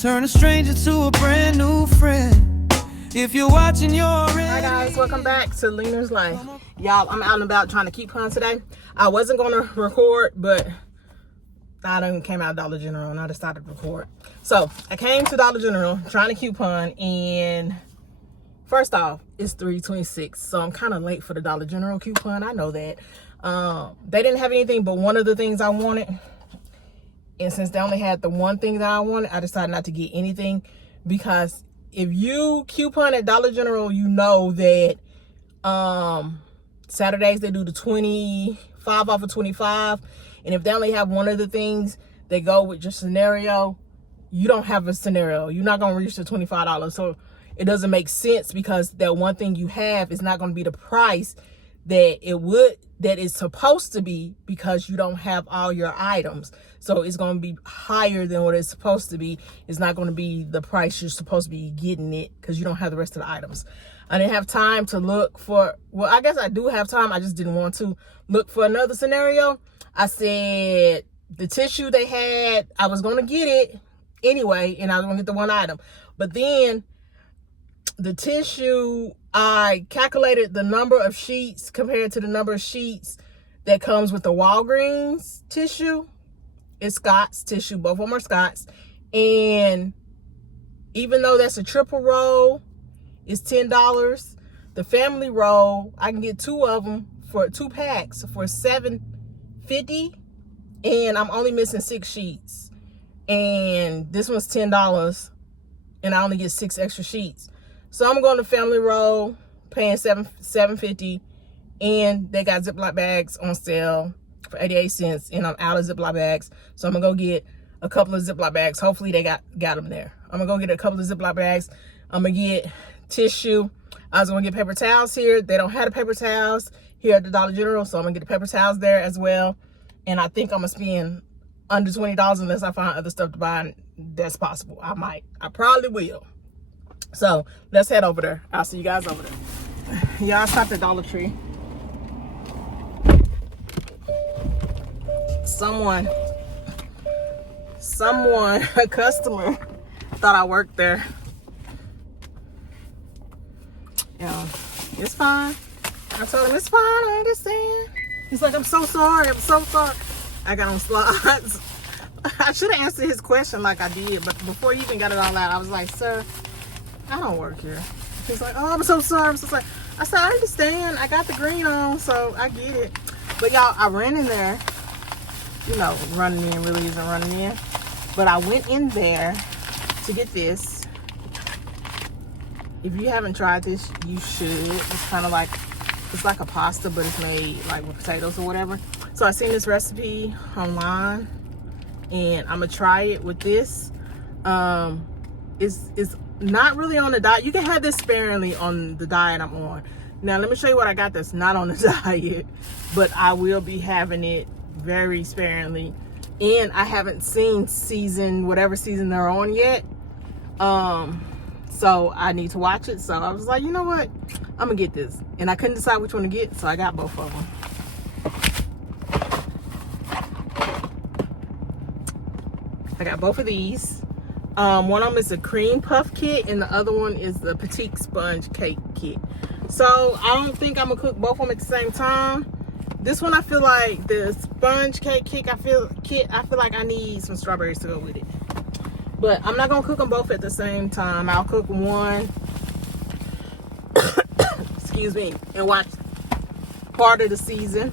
Turn a stranger to a brand new friend. If you're watching, you're already... Hi guys, welcome back to Leaner's Life. Y'all, I'm out and about trying to keep fun today. I wasn't going to record, but I done came out of Dollar General and I decided to record. So I came to Dollar General trying to coupon, and first off, it's $3.26, so I'm kind of late for the Dollar General coupon. I know that. They didn't have anything but one of the things I wanted. And since they only had the one thing that I wanted, I decided not to get anything, because if you coupon at Dollar General, you know that Saturdays they do the 25 off of 25. And if they only have one of the things that go with your scenario, you don't have a scenario. You're not going to reach the $25. So it doesn't make sense, because that one thing you have is not going to be the price that it's supposed to be, because you don't have all your items. So it's going to be higher than what it's supposed to be. It's not going to be the price you're supposed to be getting it, because you don't have the rest of the items. I didn't have time to look for, well, I guess I do have time. I just didn't want to look for another scenario. I said the tissue they had, I was going to get it anyway, and I was going to get the one item. But then the tissue, I calculated the number of sheets compared to the number of sheets that comes with the Walgreens tissue. It's Scott's tissue. Both of them are Scott's. And even though that's a triple roll, it's $10. The family roll, I can get two of them for 2 packs for $7.50. And I'm only missing 6 sheets. And this one's $10. And I only get 6 extra sheets. So I'm going to family roll, paying $7.50, and they got Ziploc bags on sale for 88 cents, and I'm out of Ziploc bags. So I'm gonna go get a couple of Ziploc bags. Hopefully they got them there. I'm gonna go get a couple of Ziploc bags. I'm gonna get tissue. I was gonna get paper towels here. They don't have the paper towels here at the Dollar General, so I'm gonna get the paper towels there as well. And I think I'm gonna spend under $20 unless I find other stuff to buy. That's possible. I probably will. So let's head over there. I'll see you guys over there. Y'all stopped at Dollar Tree. Someone, a customer, thought I worked there. Yeah, it's fine. I told him it's fine, I understand. He's like, I'm so sorry. I got on slides. I should have answered his question like I did, but before he even got it all out, I was like, sir, I don't work here. He's like, oh, I'm so sorry. I said, I understand. I got the green on, so I get it. But y'all, I ran in there. You know, running in really isn't running in. But I went in there to get this. If you haven't tried this, you should. It's kind of like, it's like a pasta, but it's made like with potatoes or whatever. So I seen this recipe online, and I'm gonna try it with this. It's not really on the diet. You can have this sparingly on the diet I'm on. Now let me show you what I got that's not on the diet, but I will be having it very sparingly. And I haven't seen whatever season they're on yet. So I need to watch it. So I was like, you know what? I'm gonna get this. And I couldn't decide which one to get, so I got both of them. I got both of these. One of them is a cream puff kit, and the other one is the petite sponge cake kit. So I don't think I'm gonna cook both of them at the same time. This one, I feel like the sponge cake kit, I feel like I need some strawberries to go with it. But I'm not gonna cook them both at the same time. I'll cook one, excuse me, and watch part of the season.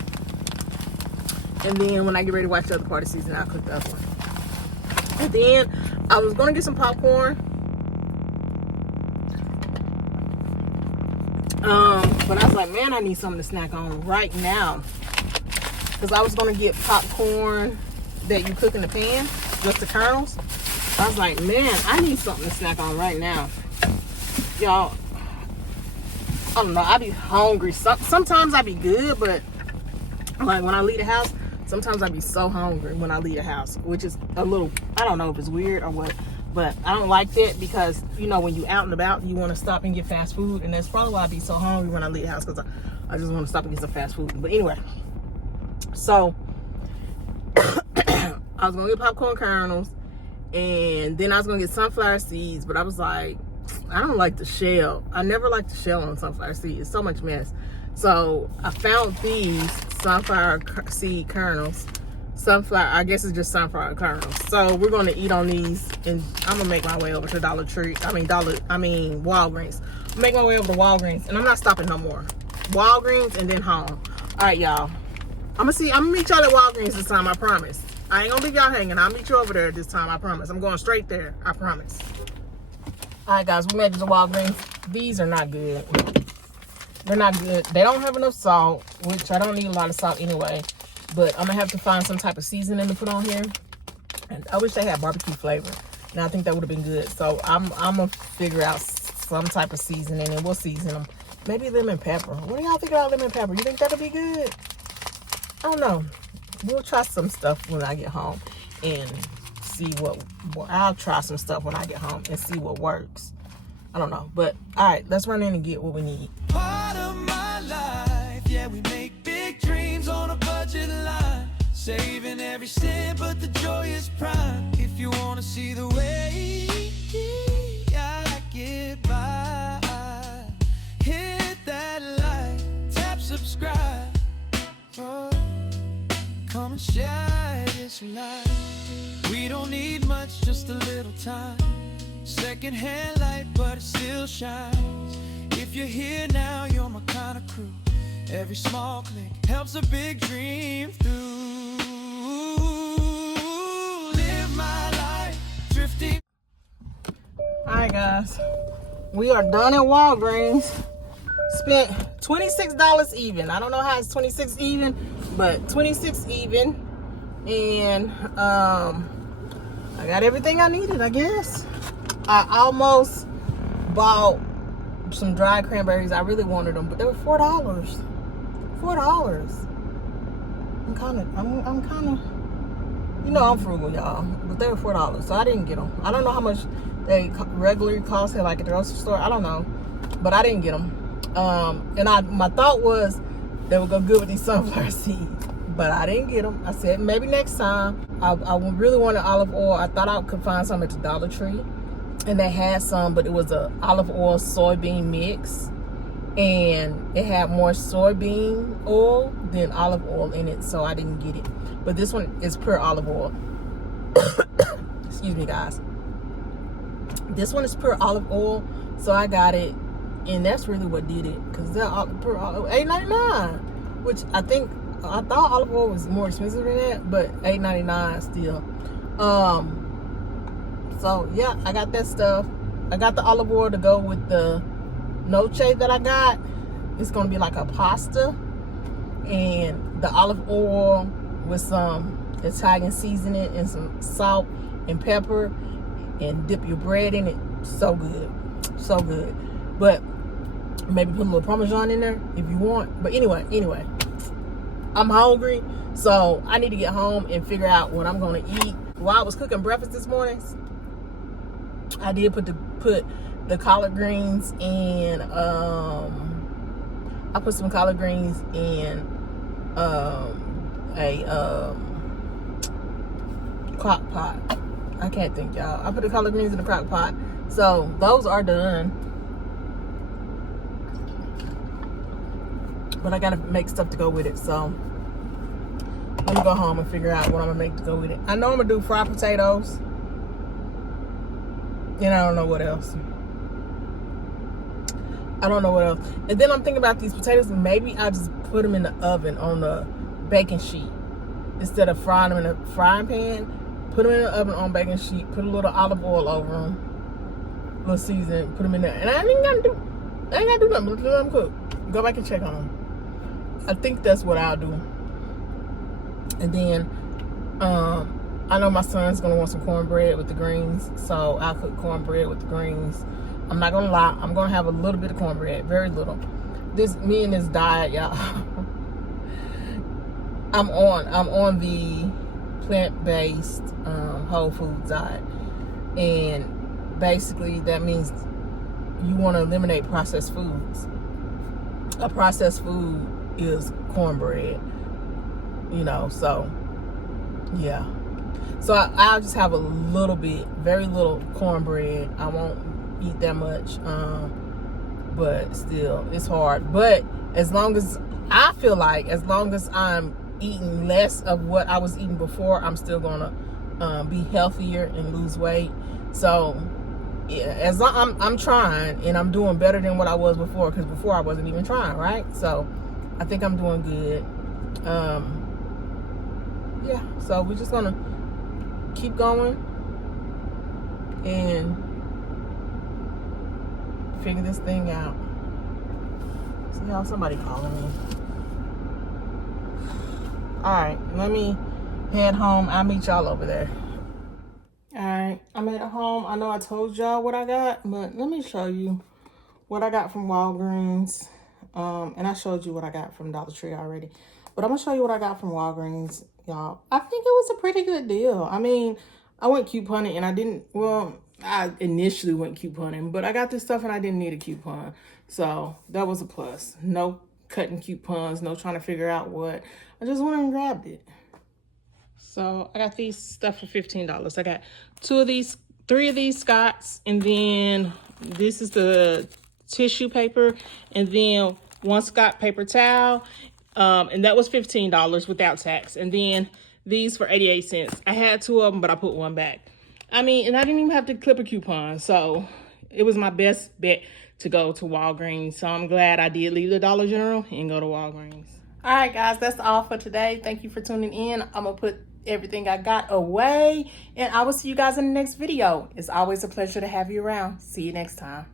And then when I get ready to watch the other part of the season, I'll cook the other one. And then I was gonna get some popcorn. But I was like, man, I need something to snack on right now. Because I was going to get popcorn that you cook in the pan, just the kernels. I was like, man, I need something to snack on right now. Y'all, I don't know, I be hungry. Sometimes I be good, but like when I leave the house, sometimes I be so hungry when I leave the house, which is a little, I don't know if it's weird or what. But I don't like that, because, you know, when you out and about, you want to stop and get fast food. And that's probably why I be so hungry when I leave the house, because I just want to stop and get some fast food. But anyway, so I was going to get popcorn kernels. And then I was gonna get sunflower seeds, but I was like, I don't like the shell. I never liked the shell on sunflower seeds. It's so much mess. So I found these sunflower seed kernels. Sunflower, I guess it's just sunflower kernels. So we're gonna eat on these, and I'm gonna make my way over to Walgreens. Make my way over to Walgreens, and I'm not stopping no more. Walgreens and then home. All right, y'all. I'm gonna meet y'all at Walgreens this time, I promise. I ain't gonna leave y'all hanging. I'll meet you over there this time, I promise. I'm going straight there, I promise. All right, guys, we made it to Walgreens. These are not good. They're not good. They don't have enough salt, which I don't need a lot of salt anyway. But I'm gonna have to find some type of seasoning to put on here. And I wish they had barbecue flavor. Now I think that would have been good. So I'm gonna figure out some type of seasoning, and we'll season them. Maybe lemon pepper. What do y'all think about lemon pepper? You think that'll be good? I don't know. We'll try some stuff when I get home and see what I'll try some stuff when I get home and see what works. I don't know. But all right, let's run in and get what we need. Part of my life, yeah, we make big dreams on a budget line, saving every cent, but the joy is prime. If you wanna see the way I get by, hit that like, tap subscribe. Oh, come and share this life. We don't need much, just a little time. Secondhand light, but it still shines. If you're here now, you're my kind of crew. Every small click helps a big dream through. Live my life, drifting. Alright, guys. We are done at Walgreens. Spent $26 even. I don't know how it's 26 even, but 26 even. And I got everything I needed, I guess. I almost bought some dried cranberries. I really wanted them, but they were $4. $4. I'm kind of, you know, I'm frugal, y'all. But they were $4, so I didn't get them. I don't know how much they regularly cost, like at the grocery store. I don't know, but I didn't get them. And my thought was they would go good with these sunflower seeds, but I didn't get them. I said maybe next time. I really wanted olive oil. I thought I could find some at the Dollar Tree. And they had some, but it was a olive oil soybean mix, and it had more soybean oil than olive oil in it, so I didn't get it. But this one is pure olive oil. Excuse me, guys. This one is pure olive oil, so I got it, and that's really what did it, because they're pure olive, $8.99, which I thought olive oil was more expensive than that, but $8.99 still. So yeah, I got that stuff. I got the olive oil to go with the noce that I got. It's gonna be like a pasta, and the olive oil with some Italian seasoning and some salt and pepper, and dip your bread in it. So good, so good. But maybe put a little Parmesan in there if you want. But anyway, I'm hungry, so I need to get home and figure out what I'm gonna eat. While I was cooking breakfast this morning, I did put the collard greens in, I put some collard greens in a crock pot. I can't think, y'all. I put the collard greens in the crock pot. So those are done. But I gotta make stuff to go with it. So let me go home and figure out what I'm gonna make to go with it. I know I'm gonna do fried potatoes. And I don't know what else. And then I'm thinking about these potatoes, and maybe I'll just put them in the oven on the baking sheet. Instead of frying them in a frying pan, put them in the oven on baking sheet, put a little olive oil over them, a little season, put them in there. And I ain't gotta do nothing, but let them cook. Go back and check on them. I think that's what I'll do. And then, I know my son's gonna want some cornbread with the greens, so I'll cook cornbread with the greens. I'm not gonna lie, I'm gonna have a little bit of cornbread, very little. Me and this diet, y'all. I'm on the plant-based whole foods diet, and basically that means you want to eliminate processed foods. A processed food is cornbread, you know. So yeah, So I'll just have a little bit, very little cornbread. I won't eat that much. But still, it's hard. But as long as I feel like, as long as I'm eating less of what I was eating before, I'm still gonna be healthier and lose weight. So yeah, as I'm trying, and I'm doing better than what I was before, because before I wasn't even trying, right? So I think I'm doing good. Yeah, so we're just gonna keep going and figure this thing out. See how somebody calling me. All right, let me head home. I'll meet y'all over there. All right, I'm at home. I know I told y'all what I got, but let me show you what I got from Walgreens. And I showed you what I got from Dollar Tree already, but I'm gonna show you what I got from Walgreens, y'all. I think it was a pretty good deal. I mean, I went couponing and I didn't, well, I initially went couponing, but I got this stuff and I didn't need a coupon. So that was a plus. No cutting coupons, no trying to figure out what. I just went and grabbed it. So I got these stuff for $15. I got 3 of these Scots, and then this is the tissue paper, and then 1 Scott paper towel, and that was $15 without tax. And then these for 88 cents. I had 2 of them, but I put 1 back. I mean, and I didn't even have to clip a coupon, so it was my best bet to go to Walgreens. So I'm glad I did leave the Dollar General and go to Walgreens. All right, guys, that's all for today. Thank you for tuning in. I'm gonna put everything I got away, and I will see you guys in the next video. It's always a pleasure to have you around. See you next time.